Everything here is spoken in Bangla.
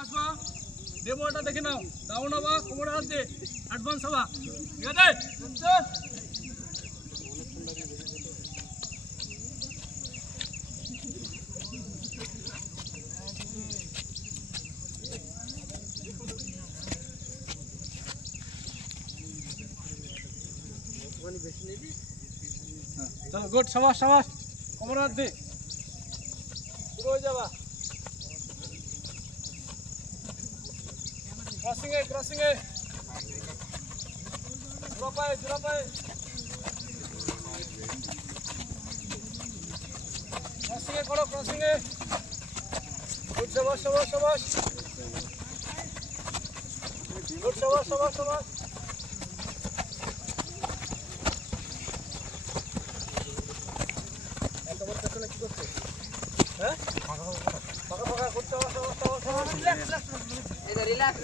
আসবা ডেমোটা দেখে নাও ডাউন হবা কোমরে হাত দিয়ে অ্যাডভান্স হবা ঠিক আছে चलो गुड शाबाश शाबाश कोमर हाथ दे शुरू हो जावा क्रॉसिंग है जुड़ा पाए क्रॉसिंग है गुड शाबाश गुड शाबाश রিল্যাক্স